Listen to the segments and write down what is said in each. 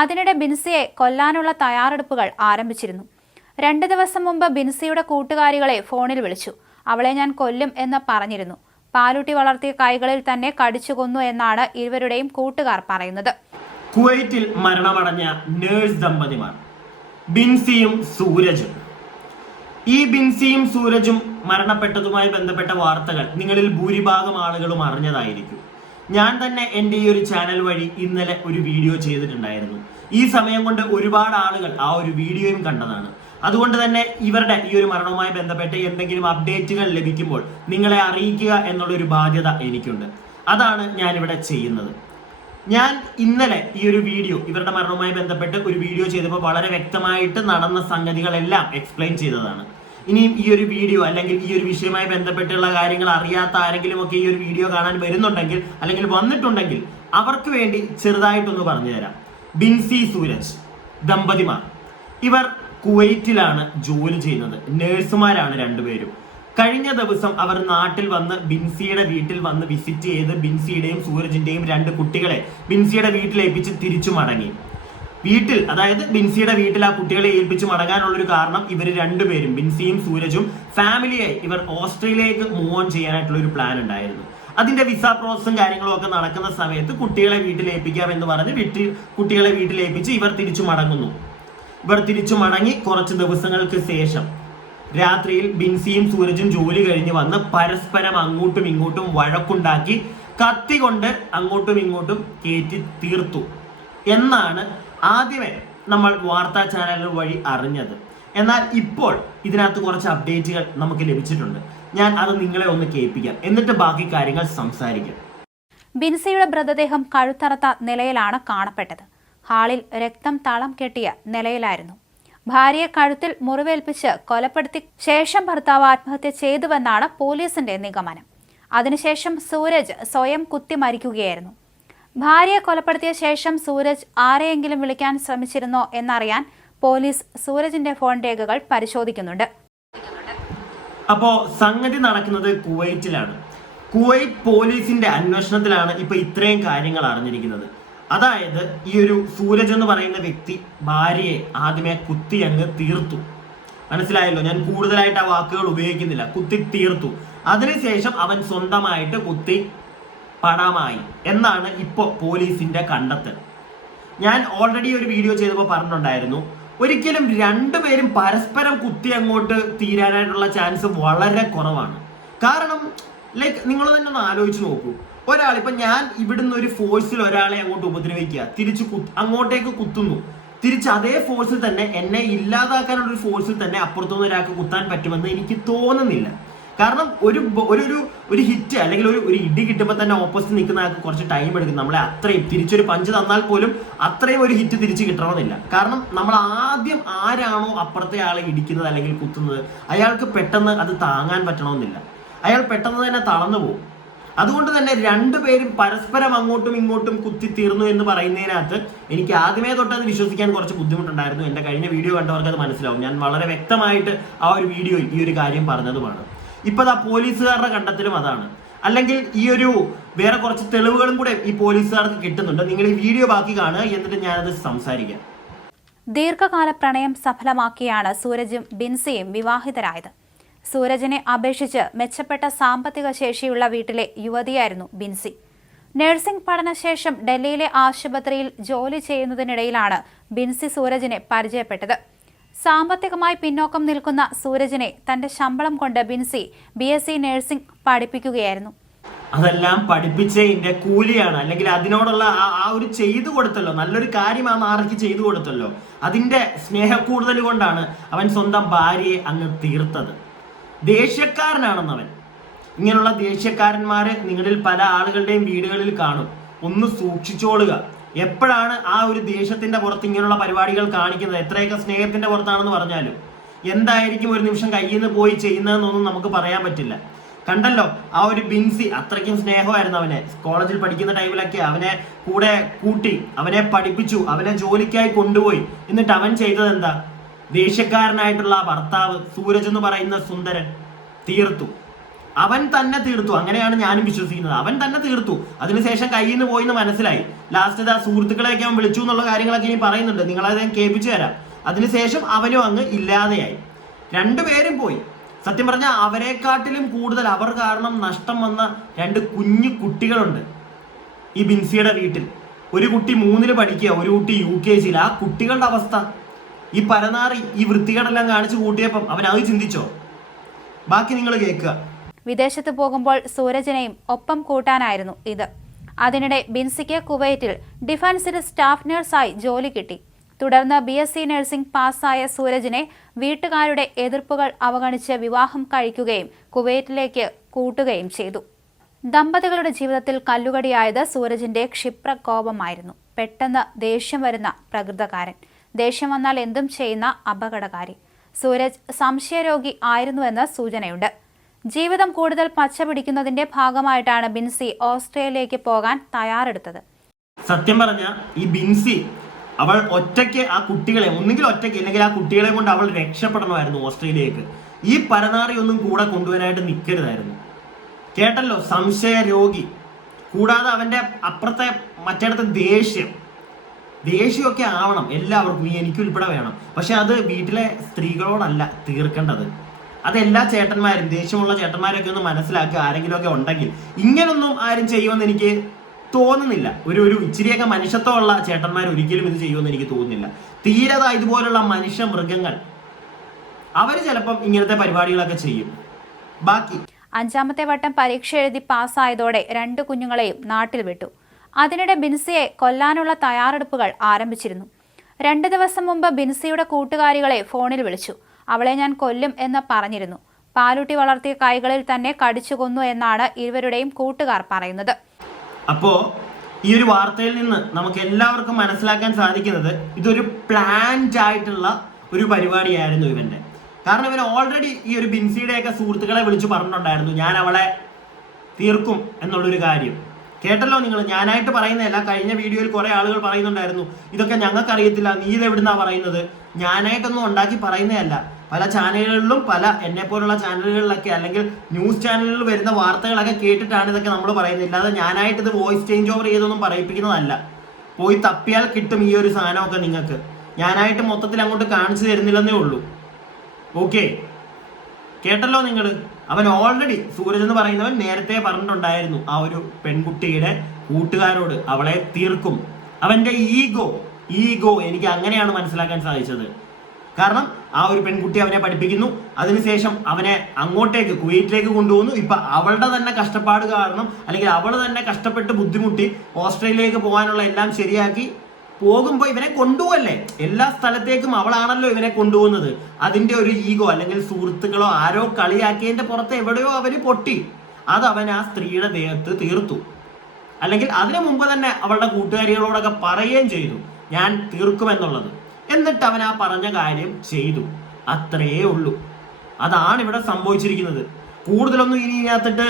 അതിനിടെ ബിൻസിയെ കൊല്ലാനുള്ള തയ്യാറെടുപ്പുകൾ ആരംഭിച്ചിരുന്നു. 2 ദിവസം മുമ്പ് ബിൻസിയുടെ കൂട്ടുകാരികളെ ഫോണിൽ വിളിച്ചു. അവളെ ഞാൻ കൊല്ലും എന്ന് പറഞ്ഞിരുന്നു. പാലൂട്ടി വളർത്തിയ കൈകളിൽ തന്നെ കടിച്ചു കൊന്നു എന്നാണ് ഇരുവരുടെയും കൂട്ടുകാർ പറയുന്നത്. കുവൈറ്റിൽ മരണമടഞ്ഞ നേഴ്സ് ദമ്പതിമാർ ബിൻസിയും സൂരജും. ഈ ബിൻസിയും സൂരജും മരണപ്പെട്ടതുമായി ബന്ധപ്പെട്ട വാർത്തകൾ നിങ്ങളിൽ ഭൂരിഭാഗം ആളുകളും അറിഞ്ഞതായിരിക്കും. ഞാൻ തന്നെ എൻ്റെ ഈ ഒരു ചാനൽ വഴി ഇന്നലെ ഒരു വീഡിയോ ചെയ്തിട്ടുണ്ടായിരുന്നു. ഈ സമയം കൊണ്ട് ഒരുപാട് ആളുകൾ ആ ഒരു വീഡിയോയും കണ്ടതാണ്. അതുകൊണ്ട് തന്നെ ഇവരുടെ ഈ ഒരു മരണവുമായി ബന്ധപ്പെട്ട് എന്തെങ്കിലും അപ്ഡേറ്റുകൾ ലഭിക്കുമ്പോൾ നിങ്ങളെ അറിയിക്കുക എന്നുള്ളൊരു ബാധ്യത എനിക്കുണ്ട്. അതാണ് ഞാനിവിടെ ചെയ്യുന്നത്. ഞാൻ ഇന്നലെ ഈ ഒരു വീഡിയോ ഇവരുടെ മരണവുമായി ബന്ധപ്പെട്ട് ഒരു വീഡിയോ ചെയ്തപ്പോൾ വളരെ വ്യക്തമായിട്ട് നടന്ന സംഗതികളെല്ലാം എക്സ്പ്ലെയിൻ ചെയ്തതാണ്. ഇനിയും ഈ ഒരു വീഡിയോ അല്ലെങ്കിൽ ഈ ഒരു വിഷയവുമായി ബന്ധപ്പെട്ടുള്ള കാര്യങ്ങൾ അറിയാത്ത ആരെങ്കിലും ഒക്കെ ഈ ഒരു വീഡിയോ കാണാൻ വരുന്നുണ്ടെങ്കിൽ അല്ലെങ്കിൽ വന്നിട്ടുണ്ടെങ്കിൽ അവർക്ക് വേണ്ടി ചെറുതായിട്ടൊന്ന് പറഞ്ഞു തരാം. ബിൻസി സൂരജ് ദമ്പതിമാർ ഇവർ കുവൈറ്റിലാണ് ജോലി ചെയ്യുന്നത്. നേഴ്സുമാരാണ് രണ്ടുപേരും. കഴിഞ്ഞ ദിവസം അവർ നാട്ടിൽ വന്ന് ബിൻസിയുടെ വീട്ടിൽ വന്ന് വിസിറ്റ് ചെയ്ത് ബിൻസിയുടെയും സൂരജിന്റെയും 2 കുട്ടികളെ ബിൻസിയുടെ വീട്ടിലേൽപ്പിച്ച് തിരിച്ചു മടങ്ങി. വീട്ടിൽ, അതായത് ബിൻസിയുടെ വീട്ടിൽ ആ കുട്ടികളെ ഏൽപ്പിച്ച് മടങ്ങാനുള്ളൊരു കാരണം ഇവർ രണ്ടുപേരും ബിൻസിയും സൂരജും ഫാമിലിയായി ഇവർ ഓസ്ട്രേലിയയിലേക്ക് മൂവ് ഓൺ ചെയ്യാനായിട്ടുള്ള ഒരു പ്ലാൻ ഉണ്ടായിരുന്നു. അതിന്റെ വിസ പ്രോസസും കാര്യങ്ങളും ഒക്കെ നടക്കുന്ന സമയത്ത് കുട്ടികളെ വീട്ടിലേൽപ്പിക്കാം എന്ന് പറഞ്ഞ് കുട്ടികളെ വീട്ടിലേൽപ്പിച്ച് ഇവർ തിരിച്ചു മടങ്ങുന്നു. ഇവർ തിരിച്ചു മടങ്ങി കുറച്ച് ദിവസങ്ങൾക്ക് ശേഷം രാത്രിയിൽ ബിൻസിയും സൂരജും ജോലി കഴിഞ്ഞ് വന്ന് പരസ്പരം അങ്ങോട്ടും ഇങ്ങോട്ടും വഴക്കുണ്ടാക്കി കത്തി കൊണ്ട് അങ്ങോട്ടും ഇങ്ങോട്ടും കയറ്റി തീർത്തു എന്നാണ് ആദ്യമേ നമ്മൾ വാർത്താ ചാനലുകൾ വഴി അറിഞ്ഞത്. എന്നാൽ ഇപ്പോൾ ഇതിനകത്ത് കുറച്ച് അപ്ഡേറ്റുകൾ നമുക്ക് ലഭിച്ചിട്ടുണ്ട്. ഞാൻ അത് നിങ്ങളെ ഒന്ന് കേൾപ്പിക്കാം, എന്നിട്ട് ബാക്കി കാര്യങ്ങൾ സംസാരിക്കാം. ബിൻസിയുടെ മൃതദേഹം കഴുത്തറത്ത നിലയിലാണ് കാണപ്പെട്ടത്. ഹാളിൽ രക്തം തളം കെട്ടിയ നിലയിലായിരുന്നു. ഭാര്യയെ കഴുത്തിൽ മുറിവേൽപ്പിച്ച് കൊലപ്പെടുത്തി ശേഷം ഭർത്താവ് ആത്മഹത്യ ചെയ്തുവെന്നാണ് പോലീസിന്റെ നിഗമനം. അതിനുശേഷം സൂരജ് സ്വയം കുത്തി മരിക്കുകയായിരുന്നു. ഭാര്യയെ കൊലപ്പെടുത്തിയ ശേഷം സൂരജ് ആരെയെങ്കിലും വിളിക്കാൻ ശ്രമിച്ചിരുന്നോ എന്നറിയാൻ പോലീസ് സൂരജിന്റെ ഫോൺ രേഖകൾ പരിശോധിക്കുന്നുണ്ട്. അപ്പോ സംഗതി നടക്കുന്നത് കുവൈറ്റിലാണ്. കുവൈറ്റ് പോലീസിന്റെ അന്വേഷണത്തിലാണ് ഇപ്പൊ ഇത്രയും കാര്യങ്ങൾ അറിഞ്ഞിരിക്കുന്നത്. അതായത് ഈ ഒരു സൂരജ് എന്ന് പറയുന്ന വ്യക്തി ഭാര്യയെ ആദ്യമേ കുത്തി അങ്ങ് തീർത്തു. മനസ്സിലായല്ലോ, ഞാൻ കൂടുതലായിട്ട് ആ വാക്കുകൾ ഉപയോഗിക്കുന്നില്ല. കുത്തി തീർത്തു. അതിനുശേഷം അവൻ സ്വന്തമായിട്ട് കുത്തി പണമായി എന്നാണ് ഇപ്പോൾ പോലീസിന്റെ കണ്ടെത്തൽ. ഞാൻ ഓൾറെഡി ഒരു വീഡിയോ ചെയ്തപ്പോൾ പറഞ്ഞിട്ടുണ്ടായിരുന്നു, ഒരിക്കലും രണ്ടുപേരും പരസ്പരം കുത്തി അങ്ങോട്ട് തീരാനായിട്ടുള്ള ചാൻസ് വളരെ കുറവാണ്. കാരണം നിങ്ങൾ തന്നെ ഒന്ന് ആലോചിച്ച് നോക്കൂ. ഒരാൾ ഇപ്പൊ ഞാൻ ഇവിടുന്ന് ഒരു ഫോഴ്സിൽ ഒരാളെ അങ്ങോട്ട് ഉപദ്രവിക്കുക, തിരിച്ച് അങ്ങോട്ടേക്ക് കുത്തുന്നു, തിരിച്ച് അതേ ഫോഴ്സിൽ തന്നെ എന്നെ ഇല്ലാതാക്കാനുള്ള ഒരു ഫോഴ്സിൽ തന്നെ അപ്പുറത്തുനിന്ന് ഒരാൾക്ക് കുത്താൻ പറ്റുമെന്ന് എനിക്ക് തോന്നുന്നില്ല. കാരണം ഒരു ഹിറ്റ് അല്ലെങ്കിൽ ഒരു ഇടി കിട്ടുമ്പോൾ തന്നെ ഓപ്പോസിറ്റ് നിൽക്കുന്ന ആൾക്ക് കുറച്ച് ടൈം എടുക്കും. നമ്മളെ അത്രയും തിരിച്ചൊരു പഞ്ച് തന്നാൽ പോലും അത്രയും ഒരു ഹിറ്റ് തിരിച്ച് കിട്ടണമെന്നില്ല. കാരണം നമ്മൾ ആദ്യം ആരാണോ അപ്പുറത്തെ ആളെ ഇടിക്കുന്നത് അല്ലെങ്കിൽ കുത്തുന്നത് അയാൾക്ക് പെട്ടെന്ന് അത് താങ്ങാൻ പറ്റണമെന്നില്ല. അയാൾ പെട്ടെന്ന് തന്നെ തളർന്നു പോകും. അതുകൊണ്ട് തന്നെ രണ്ടുപേരും പരസ്പരം അങ്ങോട്ടും ഇങ്ങോട്ടും കുത്തി തീർന്നു എന്ന് പറയുന്നതിനകത്ത് എനിക്ക് ആദ്യമേ തൊട്ട് അത് വിശ്വസിക്കാൻ കുറച്ച് ബുദ്ധിമുട്ടുണ്ടായിരുന്നു. എൻ്റെ കഴിഞ്ഞ വീഡിയോ കണ്ടവർക്ക് അത് മനസ്സിലാവും. ഞാൻ വളരെ വ്യക്തമായിട്ട് ആ ഒരു വീഡിയോയിൽ ഈ ഒരു കാര്യം പറഞ്ഞതുമാണ്. ഇപ്പൊ ആ പോലീസുകാരുടെ കണ്ടെത്തലും അതാണ്. അല്ലെങ്കിൽ ഈ ഒരു വേറെ കുറച്ച് തെളിവുകളും കൂടെ ഈ പോലീസുകാർക്ക് കിട്ടുന്നുണ്ട്. നിങ്ങൾ ഈ വീഡിയോ ബാക്കി കാണുക, എന്നിട്ട് ഞാനത് സംസാരിക്കാം. ദീർഘകാല പ്രണയം സഫലമാക്കിയാണ് സൂരജും ബിൻസിയും വിവാഹിതരായത്. സൂരജിനെ അപേക്ഷിച്ച് മെച്ചപ്പെട്ട സാമ്പത്തിക ശേഷിയുള്ള വീട്ടിലെ യുവതിയായിരുന്നു ബിൻസി. നഴ്സിംഗ് പഠനശേഷം ഡൽഹിയിലെ ആശുപത്രിയിൽ ജോലി ചെയ്യുന്നതിനിടയിലാണ് ബിൻസി സൂരജിനെ പരിചയപ്പെട്ടത്. സാമ്പത്തികമായി പിന്നോക്കം നിൽക്കുന്ന സൂരജിനെ തന്റെ ശമ്പളം കൊണ്ട് ബിൻസി BSc നഴ്സിംഗ് പഠിപ്പിക്കുകയായിരുന്നു. അതെല്ലാം പഠിപ്പിച്ചതിന്റെ കൂലിയാണ്, അല്ലെങ്കിൽ അതിനോടുള്ള ആ ഒരു ചെയ്തു കൊടുത്തല്ലോ, നല്ലൊരു കാര്യം ആ നാറിക്ക് ചെയ്തു കൊടുത്തല്ലോ, അതിന്റെ സ്നേഹക്കൂടുതൽ കൊണ്ടാണ് അവൻ സ്വന്തം ഭാര്യയെ അങ്ങ് തീർത്തത്. ദേഷ്യക്കാരനാണെന്നവൻ. ഇങ്ങനെയുള്ള ദേഷ്യക്കാരന്മാര് നിങ്ങളിൽ പല ആളുകളുടെയും വീടുകളിൽ കാണും. ഒന്ന് സൂക്ഷിച്ചോളുക. എപ്പോഴാണ് ആ ഒരു ദേഷ്യത്തിന്റെ പുറത്ത് ഇങ്ങനെയുള്ള പരിപാടികൾ കാണിക്കുന്നത്, എത്രയൊക്കെ സ്നേഹത്തിന്റെ പുറത്താണെന്ന് പറഞ്ഞാലും എന്തായിരിക്കും ഒരു നിമിഷം കയ്യിൽ നിന്ന് പോയി ചെയ്യുന്നതെന്നൊന്നും നമുക്ക് പറയാൻ പറ്റില്ല. കണ്ടല്ലോ, ആ ഒരു ബിൻസി അത്രയ്ക്കും സ്നേഹമായിരുന്നു അവനെ. കോളേജിൽ പഠിക്കുന്ന ടൈമിലൊക്കെ അവനെ കൂടെ കൂട്ടി, അവനെ പഠിപ്പിച്ചു, അവനെ ജോലിക്കായി കൊണ്ടുപോയി. എന്നിട്ട് അവൻ ചെയ്തത് എന്താ? ദേഷ്യക്കാരനായിട്ടുള്ള ആ ഭർത്താവ് സൂരജ് എന്ന് പറയുന്ന സുന്ദരൻ തീർത്തു. അവൻ തന്നെ തീർത്തു. അങ്ങനെയാണ് ഞാനും വിശ്വസിക്കുന്നത്. അവൻ തന്നെ തീർത്തു. അതിനുശേഷം കയ്യിൽ നിന്ന് പോയി എന്ന് മനസ്സിലായി. ലാസ്റ്റ് ആ സുഹൃത്തുക്കളെയൊക്കെ അവൻ വിളിച്ചു എന്നുള്ള കാര്യങ്ങളൊക്കെ ഇനി പറയുന്നുണ്ട്. നിങ്ങളത് ഞാൻ കേൾപ്പിച്ചു തരാം. അതിനുശേഷം അവനും അങ്ങ് ഇല്ലാതെയായി. രണ്ടുപേരും പോയി. സത്യം പറഞ്ഞാൽ അവരെക്കാട്ടിലും കൂടുതൽ അവർ കാരണം നഷ്ടം വന്ന 2 കുഞ്ഞു കുട്ടികളുണ്ട് ഈ ബിൻസിയുടെ വീട്ടിൽ. ഒരു കുട്ടി 3-ൽ പഠിക്കുക, ഒരു കുട്ടി UKG-യിൽ. ആ കുട്ടികളുടെ അവസ്ഥ, ഈ പരനാറി ഈ വൃത്തികേടെല്ലാം കാണിച്ചു കൂട്ടിയപ്പം അവൻ അത് ചിന്തിച്ചോ? ബാക്കി നിങ്ങൾ കേൾക്കുക. വിദേശത്ത് പോകുമ്പോൾ സൂരജിനെയും ഒപ്പം കൂട്ടാനായിരുന്നു ഇത്. അതിനിടെ ബിൻസിക്ക് കുവൈറ്റിൽ ഡിഫൻസിൽ സ്റ്റാഫ് നഴ്സായി ജോലി കിട്ടി. തുടർന്ന് BSc നഴ്സിംഗ് പാസ്സായ സൂരജിനെ വീട്ടുകാരുടെ എതിർപ്പുകൾ അവഗണിച്ച് വിവാഹം കഴിക്കുകയും കുവൈറ്റിലേക്ക് കൂട്ടുകയും ചെയ്തു. ദമ്പതികളുടെ ജീവിതത്തിൽ കല്ലുകടിയായത് സൂരജിന്റെ ക്ഷിപ്രകോപമായിരുന്നു. പെട്ടെന്ന് ദേഷ്യം വരുന്ന പ്രകൃതക്കാരൻ, ദേഷ്യം വന്നാൽ എന്തും ചെയ്യുന്ന അപകടകാരി. സൂരജ് സംശയരോഗി ആയിരുന്നുവെന്ന് സൂചനയുണ്ട്. ജീവിതം കൂടുതൽ പച്ച പിടിക്കുന്നതിന്റെ ഭാഗമായിട്ടാണ് ബിൻസി ഓസ്ട്രേലിയയിലേക്ക് പോകാൻ തയ്യാറെടുത്തത്. സത്യം പറഞ്ഞ ഈ ബിൻസി അവൾ ഒറ്റയ്ക്ക് ആ കുട്ടികളെ, ഒന്നുകിൽ ഒറ്റയ്ക്ക് അല്ലെങ്കിൽ ആ കുട്ടികളെ കൊണ്ട് അവൾ രക്ഷപ്പെടണമായിരുന്നു ഓസ്ട്രേലിയക്ക്. ഈ പരനാറി ഒന്നും കൂടെ കൊണ്ടുവരാനായിട്ട് നിൽക്കരുതായിരുന്നു. കേട്ടല്ലോ, സംശയ രോഗി. കൂടാതെ അവന്റെ അപ്പുറത്തെ മറ്റേടത്തെ ദേഷ്യമൊക്കെ ആവണം എല്ലാവർക്കും, എനിക്ക് ഉൾപ്പെടെ വേണം. പക്ഷെ അത് വീട്ടിലെ സ്ത്രീകളോടല്ല തീർക്കേണ്ടത്. അതെല്ലാ ചേട്ടന്മാരും, ദേഷ്യമുള്ള ചേട്ടന്മാരൊക്കെ ഒന്ന് മനസ്സിലാക്കുക. ആരെങ്കിലുമൊക്കെ ഉണ്ടെങ്കിൽ ഇങ്ങനൊന്നും ആരും ചെയ്യുമെന്ന് എനിക്ക് തോന്നുന്നില്ല. ഒരു ഇച്ചിരിയൊക്കെ മനുഷ്യത്വമുള്ള ചേട്ടന്മാർ ഒരിക്കലും ഇത് ചെയ്യുമെന്ന് എനിക്ക് തോന്നുന്നില്ല. തീരത ഇതുപോലുള്ള മനുഷ്യ മൃഗങ്ങൾ അവർ ചിലപ്പം ഇങ്ങനത്തെ പരിപാടികളൊക്കെ ചെയ്യും. ബാക്കി 5ാമത്തെ വട്ടം പരീക്ഷ എഴുതി പാസ്സായതോടെ 2 കുഞ്ഞുങ്ങളെയും നാട്ടിൽ വിട്ടു. അതിനിടെ ബിൻസിയെ കൊല്ലാനുള്ള തയ്യാറെടുപ്പുകൾ ആരംഭിച്ചിരുന്നു. 2 ദിവസം മുമ്പ് ബിൻസിയുടെ കൂട്ടുകാരികളെ ഫോണിൽ വിളിച്ചു. അവളെ ഞാൻ കൊല്ലും എന്ന് പറഞ്ഞിരുന്നു. പാലൂട്ടി വളർത്തിയ കൈകളിൽ തന്നെ കടിച്ചു കൊന്നു എന്നാണ് ഇരുവരുടെയും കൂട്ടുകാർ പറയുന്നത്. അപ്പോ ഈ ഒരു വാർത്തയിൽ നിന്ന് നമുക്ക് എല്ലാവർക്കും മനസ്സിലാക്കാൻ സാധിക്കുന്നത് ഇതൊരു പ്ലാൻഡ് ആയിട്ടുള്ള ഒരു പരിപാടിയായിരുന്നു ഇവന്റെ. കാരണം ഇവൻ ഓൾറെഡി ഈ ഒരു ബിൻസിയുടെയൊക്കെ സുഹൃത്തുക്കളെ വിളിച്ചു പറഞ്ഞിട്ടുണ്ടായിരുന്നു, ഞാൻ അവളെ തീർക്കും എന്നുള്ളൊരു കാര്യം. കേട്ടല്ലോ നിങ്ങൾ, ഞാനായിട്ട് പറയുന്നതല്ല. കഴിഞ്ഞ വീഡിയോയിൽ കുറെ ആളുകൾ പറയുന്നുണ്ടായിരുന്നു ഇതൊക്കെ ഞങ്ങൾക്ക് അറിയത്തില്ല, നീ ഇത് എവിടുന്നാ പറയുന്നത്. ഞാനായിട്ടൊന്നും ഉണ്ടാക്കി പറയുന്നതല്ല. പല ചാനലുകളിലും, പല എന്നെ പോലുള്ള ചാനലുകളിലൊക്കെ അല്ലെങ്കിൽ ന്യൂസ് ചാനലുകളിൽ വരുന്ന വാർത്തകളൊക്കെ കേട്ടിട്ടാണ് ഇതൊക്കെ നമ്മൾ പറയുന്നത്. ഇല്ലാതെ ഞാനായിട്ട് ഇത് വോയിസ് ചേഞ്ച് ഓവർ ചെയ്തൊന്നും പറയിപ്പിക്കുന്നതല്ല. പോയി തപ്പിയാൽ കിട്ടും ഈ ഒരു സാധനമൊക്കെ നിങ്ങൾക്ക്. ഞാനായിട്ട് മൊത്തത്തിൽ അങ്ങോട്ട് കാണിച്ചു തരുന്നില്ലെന്നേ ഉള്ളൂ. ഓക്കെ, കേട്ടല്ലോ നിങ്ങൾ. അവൻ ഓൾറെഡി, സൂരജ് എന്ന് പറയുന്നവൻ നേരത്തെ പറഞ്ഞിട്ടുണ്ടായിരുന്നു ആ ഒരു പെൺകുട്ടിയുടെ കൂട്ടുകാരോട് അവളെ തീർക്കും. അവന്റെ ഈഗോ എനിക്ക് അങ്ങനെയാണ് മനസ്സിലാക്കാൻ സാധിച്ചത്. കാരണം ആ ഒരു പെൺകുട്ടി അവനെ പഠിപ്പിക്കുന്നു, അതിനുശേഷം അവനെ അങ്ങോട്ടേക്ക് കുവൈറ്റിലേക്ക് കൊണ്ടുപോകുന്നു. ഇപ്പൊ അവളുടെ തന്നെ കഷ്ടപ്പാട് കാരണം, അല്ലെങ്കിൽ അവൾ തന്നെ കഷ്ടപ്പെട്ട് ബുദ്ധിമുട്ടി ഓസ്ട്രേലിയയിലേക്ക് പോകാനുള്ള എല്ലാം ശരിയാക്കി പോകുമ്പോൾ ഇവനെ കൊണ്ടുപോകല്ലേ. എല്ലാ സ്ഥലത്തേക്കും അവളാണല്ലോ ഇവനെ കൊണ്ടുപോകുന്നത്. അതിന്റെ ഒരു ഈഗോ അല്ലെങ്കിൽ സുഹൃത്തുക്കളോ ആരോ കളിയാക്കിയതിന്റെ പുറത്ത് എവിടെയോ അവന് പൊട്ടി. അത് അവൻ ആ സ്ത്രീയുടെ ദേഹത്ത് തീർത്തു. അല്ലെങ്കിൽ അതിനു മുമ്പ് തന്നെ അവളുടെ കൂട്ടുകാരികളോടൊക്കെ പറയുകയും ചെയ്തു ഞാൻ തീർക്കുമെന്നുള്ളത്. എന്നിട്ട് അവൻ ആ പറഞ്ഞ കാര്യം ചെയ്തു. അത്രയേ ഉള്ളൂ. അതാണ് ഇവിടെ സംഭവിച്ചിരിക്കുന്നത്. കൂടുതലൊന്നും ഇനി ഇതിനകത്തിട്ട്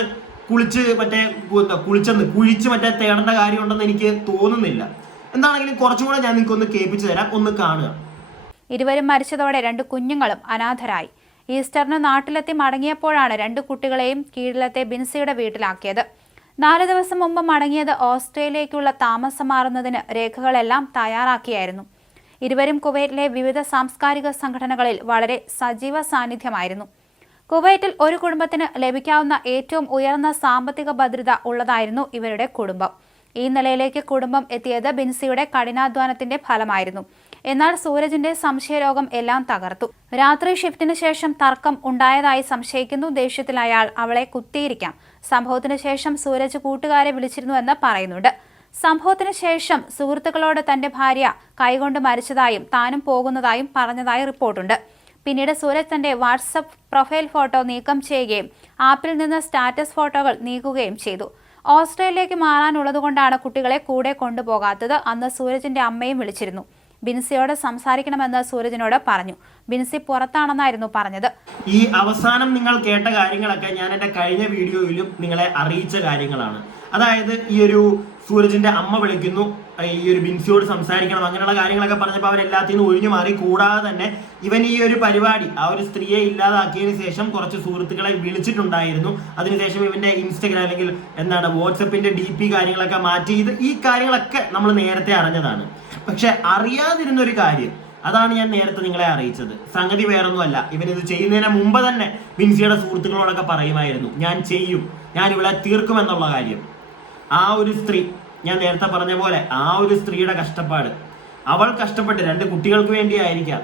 കുഴിച്ച് തേടേണ്ട കാര്യമുണ്ടെന്ന് എനിക്ക് തോന്നുന്നില്ല. എന്താണെങ്കിലും കുറച്ചും കൂടെ ഞാൻ നിങ്ങൾക്കൊന്ന് കേൾപ്പിച്ചു തരാം, ഒന്ന് കാണുക. ഇരുവരും മരിച്ചതോടെ 2 കുഞ്ഞുങ്ങളും അനാഥരായി. ഈസ്റ്ററിന് നാട്ടിലെത്തി മടങ്ങിയപ്പോഴാണ് 2 കുട്ടികളെയും കീഴിലത്തെ ബിൻസിയുടെ വീട്ടിലാക്കിയത്. 4 ദിവസം മുമ്പ് മടങ്ങിയത് ഓസ്ട്രേലിയയ്ക്കുള്ള താമസം മാറുന്നതിന് രേഖകളെല്ലാം തയ്യാറാക്കിയായിരുന്നു. ഇരുവരും കുവൈറ്റിലെ വിവിധ സാംസ്കാരിക സംഘടനകളിൽ വളരെ സജീവ സാന്നിധ്യമായിരുന്നു. കുവൈറ്റിൽ ഒരു കുടുംബത്തിന് ലഭിക്കാവുന്ന ഏറ്റവും ഉയർന്ന സാമ്പത്തിക ഭദ്രത ഉള്ളതായിരുന്നു ഇവരുടെ കുടുംബം. ഈ നിലയിലേക്ക് കുടുംബം എത്തിയത് ബിൻസിയുടെ കഠിനാധ്വാനത്തിന്റെ ഫലമായിരുന്നു. എന്നാൽ സൂരജിന്റെ സംശയരോഗം എല്ലാം തകർത്തു. രാത്രി ഷിഫ്റ്റിന് ശേഷം തർക്കം ഉണ്ടായതായി സംശയിക്കുന്നു. ദേഷ്യത്തിൽ അയാൾ അവളെ കുത്തിയിരിക്കാം. സംഭവത്തിന് ശേഷം സൂരജ് കൂട്ടുകാരെ വിളിച്ചിരുന്നുവെന്ന് പറയുന്നുണ്ട്. സംഭവത്തിന് ശേഷം സുഹൃത്തുക്കളോട് തന്റെ ഭാര്യ കൈകൊണ്ട് മരിച്ചതായും താനും പോകുന്നതായും പറഞ്ഞതായി റിപ്പോർട്ടുണ്ട്. പിന്നീട് സൂരജ് തന്റെ വാട്സപ്പ് പ്രൊഫൈൽ ഫോട്ടോ നീക്കം ചെയ്യുകയും ആപ്പിൽ നിന്ന് സ്റ്റാറ്റസ് ഫോട്ടോകൾ നീക്കുകയും ചെയ്തു. ഓസ്ട്രേലിയയിലേക്ക് മാറാനുള്ളതുകൊണ്ടാണ് കുട്ടികളെ കൂടെ കൊണ്ടുപോകാത്തത്. അന്ന് സൂരജിന്റെ അമ്മയും വിളിച്ചിരുന്നു. ബിൻസിയോട് സംസാരിക്കണമെന്ന് സൂരജിനോട് പറഞ്ഞു. ബിൻസി പുറത്താണെന്നായിരുന്നു പറഞ്ഞത്. ഈ അവസാനം നിങ്ങൾ കേട്ട കാര്യങ്ങളൊക്കെ ഞാൻ എന്റെ കഴിഞ്ഞ വീഡിയോയിലും നിങ്ങളെ അറിയിച്ച കാര്യങ്ങളാണ്. അതായത് ഈ ഒരു സൂരജിന്റെ അമ്മ വിളിക്കുന്നു, ഈ ഒരു ബിൻസിയോട് സംസാരിക്കണം, അങ്ങനെയുള്ള കാര്യങ്ങളൊക്കെ പറഞ്ഞപ്പോൾ അവരെല്ലാത്തിൽ നിന്ന് ഒഴിഞ്ഞു മാറി. കൂടാതെ തന്നെ ഇവൻ ഈ ഒരു പരിപാടി ആ ഒരു സ്ത്രീയെ ഇല്ലാതാക്കിയതിനു ശേഷം കുറച്ച് സുഹൃത്തുക്കളെ വിളിച്ചിട്ടുണ്ടായിരുന്നു. അതിനുശേഷം ഇവന്റെ ഇൻസ്റ്റഗ്രാം അല്ലെങ്കിൽ വാട്സപ്പിന്റെ DP കാര്യങ്ങളൊക്കെ മാറ്റി. ഈ കാര്യങ്ങളൊക്കെ നമ്മൾ നേരത്തെ അറിഞ്ഞതാണ്. പക്ഷെ അറിയാതിരുന്ന ഒരു കാര്യം, അതാണ് ഞാൻ നേരത്തെ നിങ്ങളെ അറിയിച്ചത്. സംഗതി വേറൊന്നുമല്ല, ഇവൻ ഇത് ചെയ്യുന്നതിന് മുമ്പ് തന്നെ ബിൻസിയുടെ സുഹൃത്തുക്കളോടൊക്കെ പറയുമായിരുന്നു, ഞാൻ ചെയ്യും, ഞാൻ ഇവിടെ തീർക്കുമെന്നുള്ള കാര്യം. ആ ഒരു സ്ത്രീ, ഞാൻ നേരത്തെ പറഞ്ഞ പോലെ ആ ഒരു സ്ത്രീയുടെ കഷ്ടപ്പാട്, അവൾ കഷ്ടപ്പെട്ട് 2 കുട്ടികൾക്ക് വേണ്ടിയായിരിക്കാം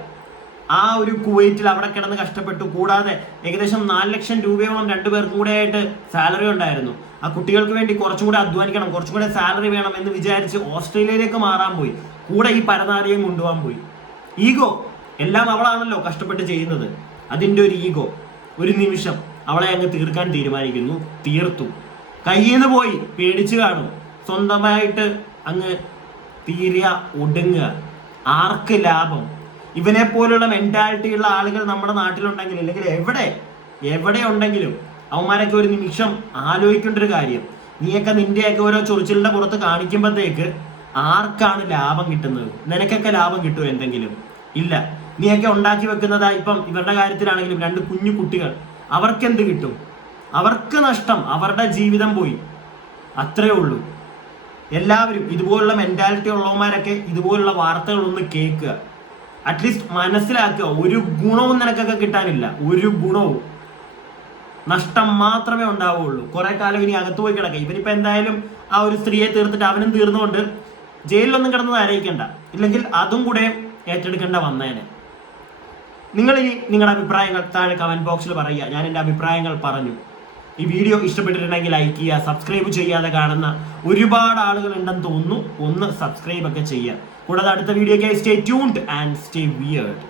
ആ ഒരു കുവൈറ്റിൽ അവിടെ കിടന്ന് കഷ്ടപ്പെട്ടു. കൂടാതെ ഏകദേശം 4 ലക്ഷം രൂപയോളം 2 പേർക്കും കൂടെ ആയിട്ട് സാലറി ഉണ്ടായിരുന്നു. ആ കുട്ടികൾക്ക് വേണ്ടി കുറച്ചും കൂടെ അധ്വാനിക്കണം, കുറച്ചും കൂടെ സാലറി വേണം എന്ന് വിചാരിച്ച് ഓസ്ട്രേലിയയിലേക്ക് മാറാൻ പോയി. കൂടെ ഈ പരനാരിയും കൊണ്ടുപോകാൻ പോയി. ഈഗോ, എല്ലാം അവളാണല്ലോ കഷ്ടപ്പെട്ട് ചെയ്യുന്നത്. അതിൻ്റെ ഒരു ഈഗോ ഒരു നിമിഷം അവളെ അങ്ങ് തീർക്കാൻ തീരുമാനിക്കുന്നു. തീർത്തു. കയ്യിൽ നിന്ന് പോയി, പേടിച്ചു കാണും. സ്വന്തമായിട്ട് അങ്ങ് തീരുക, ഒടുങ്ങുക. ആർക്ക് ലാഭം? ഇവനെ പോലുള്ള മെന്റാലിറ്റി ഉള്ള ആളുകൾ നമ്മുടെ നാട്ടിലുണ്ടെങ്കിൽ, അല്ലെങ്കിൽ എവിടെ ഉണ്ടെങ്കിലും അവന്മാരൊക്കെ ഒരു നിമിഷം ആലോചിക്കേണ്ട ഒരു കാര്യം, നീയൊക്കെ നിന്റെയൊക്കെ ഓരോ ചൊറിച്ചിലിന്റെ പുറത്ത് കാണിക്കുമ്പോഴത്തേക്ക് ആർക്കാണ് ലാഭം കിട്ടുന്നത്? നിനക്കൊക്കെ ലാഭം കിട്ടുമോ എന്തെങ്കിലും? ഇല്ല. നീയൊക്കെ ഉണ്ടാക്കി വെക്കുന്നതാ. ഇപ്പം ഇവരുടെ കാര്യത്തിലാണെങ്കിലും 2 കുഞ്ഞു കുട്ടികൾ, അവർക്കെന്ത് കിട്ടും? അവർക്ക് നഷ്ടം, അവരുടെ ജീവിതം പോയി. അത്രേ ഉള്ളൂ. എല്ലാവരും ഇതുപോലുള്ള മെന്റാലിറ്റി ഉള്ളവന്മാരൊക്കെ ഇതുപോലുള്ള വാർത്തകളൊന്ന് കേൾക്കുക. അറ്റ്ലീസ്റ്റ് മനസ്സിലാക്കുക. ഒരു ഗുണവും നിനക്കൊക്കെ കിട്ടാനില്ല, ഒരു ഗുണവും. നഷ്ടം മാത്രമേ ഉണ്ടാവുള്ളൂ. കുറെ കാലം ഇനി അകത്ത് പോയി കിടക്കുക. ഇവനിപ്പോ എന്തായാലും ആ ഒരു സ്ത്രീയെ തീർത്തിട്ട് അവനും തീർന്നുകൊണ്ട് ജയിലിലൊന്നും കിടന്നത് ആലോചിക്കണ്ട. ഇല്ലെങ്കിൽ അതും കൂടെ ഏറ്റെടുക്കേണ്ട വന്നേനെ. നിങ്ങൾ ഇനി നിങ്ങളുടെ അഭിപ്രായങ്ങൾ താഴെ കമന്റ് ബോക്സിൽ പറയുക. ഞാൻ എൻ്റെ അഭിപ്രായങ്ങൾ പറഞ്ഞു. ഈ വീഡിയോ ഇഷ്ടപ്പെട്ടിട്ടുണ്ടെങ്കിൽ ലൈക്ക് ചെയ്യുക. സബ്സ്ക്രൈബ് ചെയ്യാതെ കാണുന്ന ഒരുപാട് ആളുകൾ ഉണ്ടെന്ന് തോന്നുന്നു. ഒന്ന് സബ്സ്ക്രൈബ് ഒക്കെ ചെയ്യുക. കൂടാതെ അടുത്ത വീഡിയോയ്ക്കായി stay tuned and stay weird.